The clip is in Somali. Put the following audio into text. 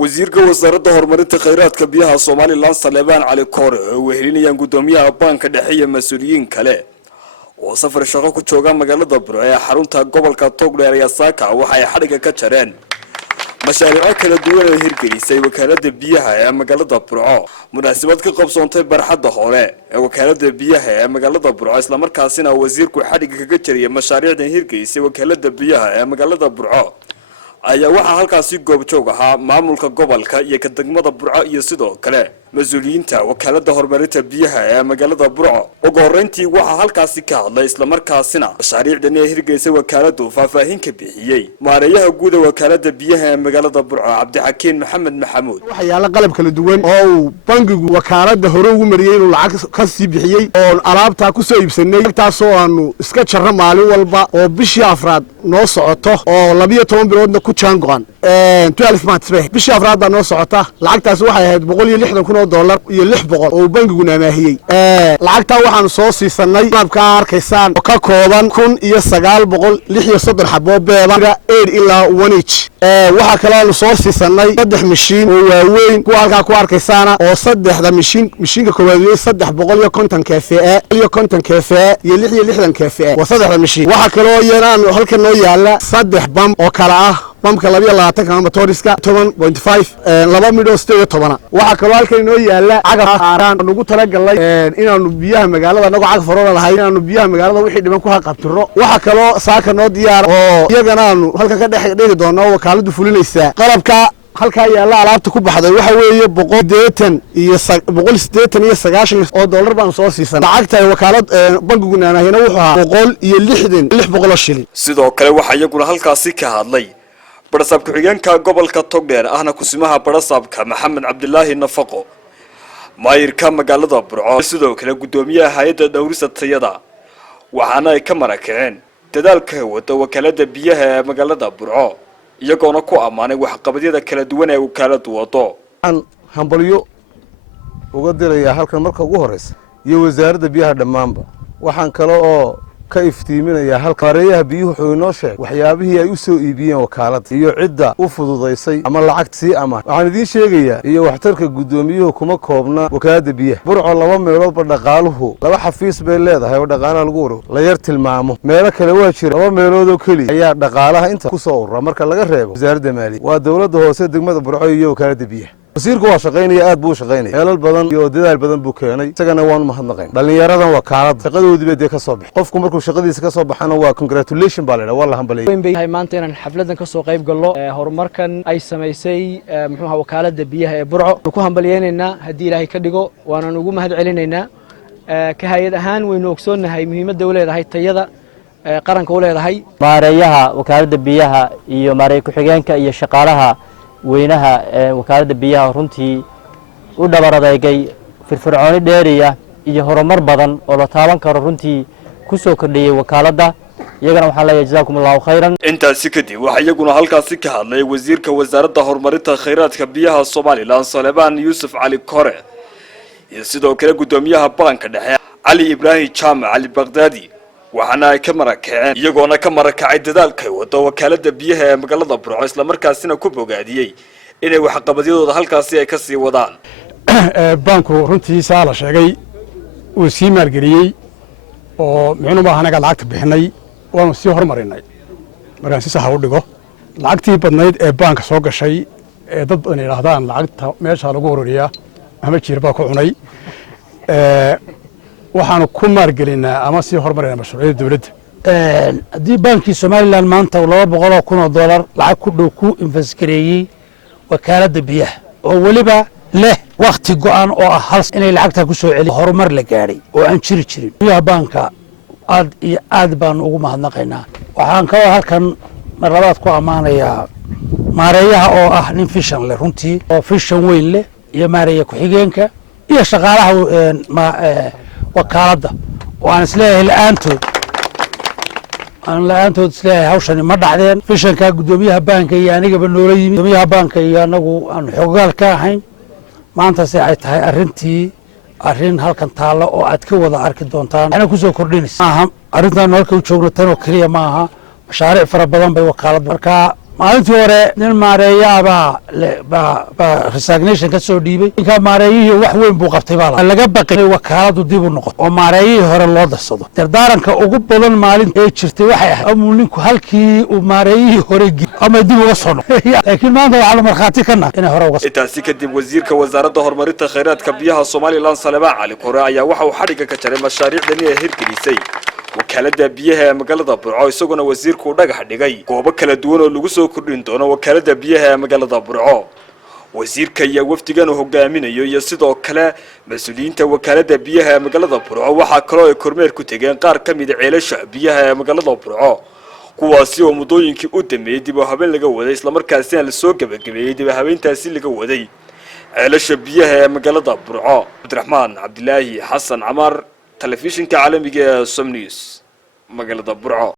wasiirka wasaaradda horumarinta kheyraadka biyaha Soomaaliland Saleebaan Cali Koore oo wehelinayaan gudoomiyaha banka dhexe iyo mas'uuliyiin kale oo safar shaqo ku jooga magaalada Burco ee xarunta gobolka Togdheer ee Saaka waxay xariga ka jareen mashaariic kala duwan oo hirgelisay wakaalada biyaha ee magaalada Burco munaasabad ka qabsoontay barxadda hore ee wakaalada biyaha ee magaalada Burco isla markaasina wasiirku xariga kaga jariyay mashaariicdan hirgelisay wakaalada biyaha ee magaalada Burco ayaa waxa halkaasi goob joog ahaa maamulka gobolka iyo ka degmada Burco iyo sidoo kale mas'uuliyiinta wakaalada horumarinta biyaha ee magaalada Burco ugu horeyntii waxa halkaasi ka hadlay isla markaasina mashaariicdan ay hirgelisay wakaaladu faahfaahin ka bixiyay maareeyaha guud ee wakaalada biyaha ee magaalada Burco Cabdixakiin Maxamed Maxamuud waxa yaala qalab kala duwan oo bangigu wakaalada hore ugu mariyay inuu lacag ka sii bixiyay oo alaabta ku soo iibsanay taasoo aanu iska jarro maalin walba oo bishii afraad noo socoto oo 12 biloodna ku jaango'an 12 months bishii afraad baa noo socota lacagtaas waxay ahayd $160,000 iyo 600 oo bangigu naamaahiyay lacagta waxaan soo siisanay qalabka arkaysaan oo ka kooban 1936 xabo beeban 8 ilaa 1 inch waxa kale oo soo siisanay 3 mishiin oo waaweyn kuwa halka ku arkaysaana oo 3 mishiinka koowaad iyo 350 kFA iyo 50 kFA iyo 66 kFA waa 3 mishiin waxa kale oo yaraan halkan noo yaala 3 bam oo kala ah bamka 22 motoriska 10.5 laba midho 17 waxa kale halkan noo yaala cagaf aaran ugu talagalay inaanu biyaha magaalada anagu cagaf faro lahayn inaanu biyaha magaalada wixii dhiman ku qabtiro waxa kale oo saaka noo diyaar oo iyagana aanu halka ka dhigi doono wakaaladu fulinaysa qalabka halka yaala alaabta ku baxday waxa weeye 180 iyo 189 oo dollar baan soo siisan lacagta wakaalad bangigu naanahayna wuxuu ahaa 160 shilin sidoo kale waxa iyaguna halkaasi ka hadlay barasab ku-xigeenka gobolka Togdheer ahna kusimaha barasabka Maxamed Cabdilaahi Nafaqo maayirka magaalada Burco sidoo kale gudoomiyaha hay'adda dhawrista tayada waxaana ay ka marakeen dadaalka wada wakaalada biyaha ee magaalada Burco iyagoona ku amaanay waxqabadyada kala duwan ee wakaaladu wado aan hambalyo uga diraya halkan marka ugu horeysa iyo wasaaradda biyaha dhamaanba waxaan kale oo ka iftiiminaya halka maareeyaha biyuhu wuxuu inoo sheegay waxyaabihii ay u soo iibiyeen wakaalada iyo cidda u fududeysay ama lacagtii ama waxaan idin sheegayaa iyo waxtarka gudoomiyuhu kuma koobna wakaalada biyaha Burco laba meeloodba dhaqaaluhu laba xafiis bay leedahay oo dhaqaalaha lagu waro la yar tilmaamo meelo kale waa jira laba meelood oo kaliya ayaa dhaqaalaha inta ku soo urura marka laga reebo wasaaradda maaliyadeed waa dawladda hoose degmada Burco iyo wakaalada biyaha wasiirku waa shaqeynaya aad buu shaqeynaya meelal badan iyo dadaal badan buu keenay isagana waan mahadnaqayn dhalinyaradan wakaalada shaqadoodii bay ka soo baxay qofku markuu shaqadiisa ka soo baxana waa congratulation baa leeyahay wallahi hambalay maanta inaan xafladan ka soo qayb galno horumarkan ay sameysay muxuu wakaalada biyaha ee Burco ku hambalyeynayna hadii Ilaahay ka dhigo waana ugu mahad celinaynaa ka hay'ad ahaan waynu ogsoonahay muhiimadda uu leedahay tayada qaranka uu leedahay maareeyaha wakaalada biyaha iyo maareey ku-xigeenka iyo shaqaalaha weynaha wakaalada biyaha runtii u dhabaradaygay firfircooni dheeriya iyo horumar badan oo la taaban karo runtii ku soo kordhiyay wakaalada iyagana waxaan leeyahay jazaakumullahu khayran intaasi kadib waxa iyaguna halkaasi ka hadlay wasiirka wasaaradda horumarinta kheyraadka biyaha Soomaaliland Saleebaan Yuusuf Cali Koore iyo sidoo kale gudoomiyaha banka dhexe Cali Ibraahim Jaamac Ali Baghdadi waxaana ay ka marakeen iyagoona ka marakacay dadaalka wada wakaalada biyaha ee magaalada Burco isla markaasina ku bogaadiyay inay waxqabadyadooda halkaasi ay ka sii wadaan banku runtii saala sheegay uu sii maalgeliyay oo micnu ma anaga lacagta bixinay waanu sii horumarinay markaan si sax u dhigo lacagtii badnayd ee banka soo gashay ee dad badan yiraahdaan lacagta meesha lagu ururiyaa ama jiirba ku cunay waxaanu ku maalgelinaa ama sii horumarinaa mashruucyada dawladda haddii bankii Soomaaliland maanta $200,000 lacag ku dhow ku invest gareeyay wakaalada biyaha oo waliba leh waqti go'an oo ah hal inay lacagta ku soo celiyo horumar la gaaray oo aan jiri jirin biyaha banka aad baan ugu mahadnaqaynaa waxaan ka halkan mar labaad ku amaanayaa maareeyaha oo ah nin fishan leh runtii oo fishan weyn leh iyo maareeyaha ku-xigeenka iyo shaqaalaha wakaalada waan isleeyahay la'aantood isleeyahay hawshani ma dhacdeen fishanka gudoomiyaha banka iyo anigaba noola yimid gudoomiyaha banka iyo anagu aan xogaal ka ahayn maanta si ay tahay arrin halkan taalo oo aad ka wada arki doontaan ana ku soo kordhinaysa arrintan halka u joogno tan oo kaliya ma aha mashaariic fara badan bay wakaalada marka maalintii hore nin maareeyaabaa resignation ka soo dhiibay ninkaa maareeyihii wax weyn buu qabtay baa laga baqay wakaaladu dib u noqoto oo maareeyihii hore loo darsado dardaaranka ugu badan maalinta ee jirtay waxay ahayd amuu ninku halkii uu maareeyihii hore ama dib uga soo noqo laakiin maanta waxaa la markhaati ka nahay inay hore uga intaasi kadib wasiirka wasaaradda horumarinta khayraadka biyaha Soomaaliland Salebaan Cali Koore ayaa waxa uu xadhiga ka jaray mashaariicdan ee hirgelisay wakaalada biyaha ee magaalada Burco isaguna wasiirku dhagax dhigay goobo kala duwan oo lagu soo kordhin doono wakaalada biyaha ee magaalada Burco wasiirka iyo wafdigan uu hogaaminayo iyo sidoo kale mas'uuliyiinta wakaalada biyaha ee magaalada Burco waxa kale oo ay kormeer ku tageen qaar ka mid ah ceelasha biyaha ee magaalada Burco kuwaasi oo muddooyinkii u dambeeyay dib u habeen laga waday isla markaasina la soo gabagabeeyay dib u habeentaasi laga waday ceelasha biyaha ee magaalada Burco Cabdiraxmaan Cabdilaahi Xasan Camar telefishinka caalamiga ee Som News magaalada Burco